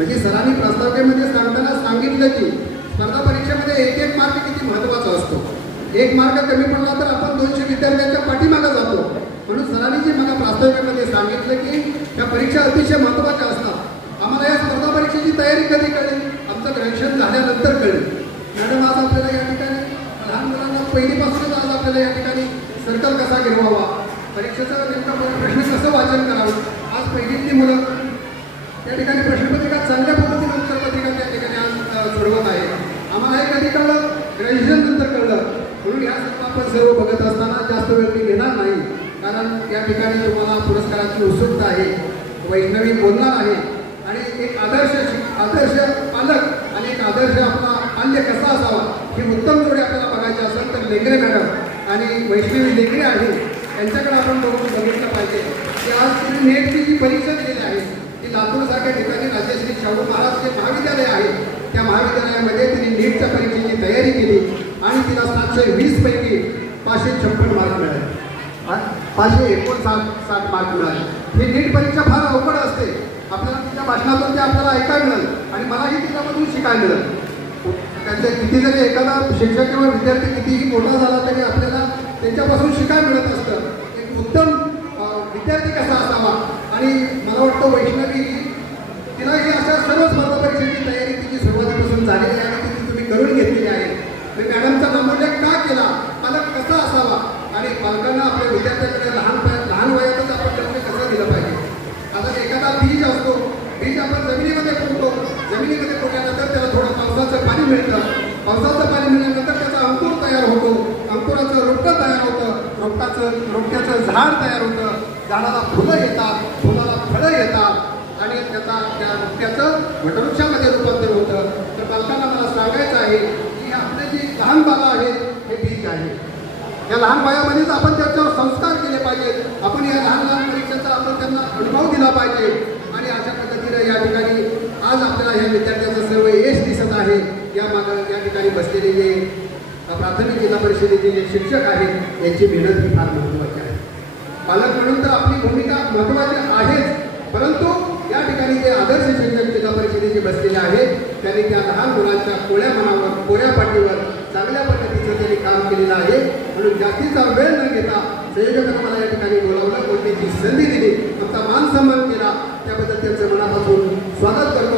म्हणजे सरांनी प्रस्ताविकेमध्ये सांगताना सांगितलं की स्पर्धा परीक्षेमध्ये एक एक मार्क किती महत्त्वाचा असतो. एक मार्क कमी पडला तर आपण 200 विद्यार्थ्यांच्या पाठीमागे जातो. म्हणून सरांनी जे मला प्रास्ताविकेमध्ये सांगितलं की त्या परीक्षा अतिशय महत्त्वाच्या असतात. आम्हाला या स्पर्धा परीक्षेची तयारी कधी कळेल? आमचं ग्रॅज्युएशन झाल्यानंतर कळेल. मॅडम आज आपल्याला या ठिकाणी लहान मुलांना पहिलीपासूनच आज आपल्याला या ठिकाणी सर्कल कसा गिरवावा, परीक्षेचं नेमका प्रश्न कसं वाचन करावं, आज पहिलीतली मुलं त्या ठिकाणी प्रश्नपत्रिका चांगल्या पद्धतीने उत्तरपत्रिका त्या ठिकाणी आज सोडवत आहे. आम्हाला हे कधी कळलं? ग्रॅज्युएशन नंतर कळलं. म्हणून या सर्व आपण सर्व बघत असताना जास्त वेळ मी घेणार नाही, कारण या ठिकाणी तुम्हाला पुरस्काराची उत्सुकता आहे. वैष्णवी बोलणार आहे आणि एक आदर्श पालक आणि एक आदर्श आपला पाल्य कसा असावा ही उत्तम जोडी आपल्याला बघायची असेल तर लेंगरे मॅडम आणि वैष्णवी लेंगरे आहे यांच्याकडे आपण बघितलं पाहिजे की आज तुम्ही नेटची जी परीक्षा दिलेली आहे ती लातूरसारख्या ठिकाणी राजश्री शाहू महाराज जे महाविद्यालय आहे त्या महाविद्यालयामध्ये तिने नीटच्या परीक्षेची तयारी केली आणि तिला 720 पैकी 556 मार्क मिळाले. 559 मार्क मिळाले. ही नीट परीक्षा फार अवघड असते. आपल्याला तिच्या भाषणातून ते आपल्याला ऐकायला मिळेल आणि मलाही तिच्यामधून शिकायला मिळेल. त्यांचे किती जरी एखादा शिक्षक किंवा विद्यार्थी कितीही मोठा झाला तरी आपल्याला त्यांच्यापासून शिकायला मिळत असतं. एक उत्तम विद्यार्थी कसा असावा आणि मला वाटतं वैष्णवी तिला ही अशा सर्व स्पर्धा परीक्षेची तयारी तिची सुरुवातीपासून झालेली आहे आणि ती तुम्ही करून घेतलेली आहे. मी मॅडमचा नमूल्य का केला, पालक कसा असावा आणि पालकांना आपल्या विद्यार्थ्यांकडे लहान वयातच आपण लक्ष कसं दिलं पाहिजे. आता एखादा बीज असतो, बीज आपण जमिनीमध्ये पोहतो, जमिनीमध्ये पोहल्यानंतर त्याला थोडं पावसाचं पाणी मिळतं, पावसाचं पाणी मिळाल्यानंतर त्याचा अंकुर तयार होतो, अंकुराचं रोपटं तयार होतं, रोपट्याचं झाड तयार होतं, झाडाला फुलं येतात, फुलाला फळं येतात आणि त्या रोपट्याचं वटवृक्षामध्ये रूपांतर होतं. तर पालकांना मला सांगायचं आहे की आपले जे लहान बाळं आहेत हे बीज आहे. या लहान वयामध्येच आपण त्याच्यावर संस्कार केले पाहिजेत. आपण या लहान परीक्षेचा आपण त्यांना अनुभव दिला पाहिजे आणि अशा पद्धतीने या ठिकाणी आज आपल्याला ह्या विद्यार्थ्यांचं सर्व यश दिसत आहे. या ठिकाणी बसलेले जे प्राथमिक जिल्हा परिषदेचे जे शिक्षक आहेत यांची मेहनत ही फार महत्त्वाची आहे. पालक म्हणून तर आपली भूमिका महत्त्वाची आहेच, परंतु या ठिकाणी जे आदर्श शिक्षक जिल्हा परिषदेचे बसलेले आहेत त्यांनी त्या लहान मुलांच्या कोळ्या मनावर, कोऱ्या पाठीवर चांगल्या पद्धतीचं त्यांनी काम केलेलं आहे. म्हणून जास्तीचा वेळ न घेता संयोजकांना मला या ठिकाणी बोलावलं, कोणत्याची संधी दिली, आमचा मान सन्मान केला, त्याबद्दल त्यांचं मनापासून स्वागत करतो.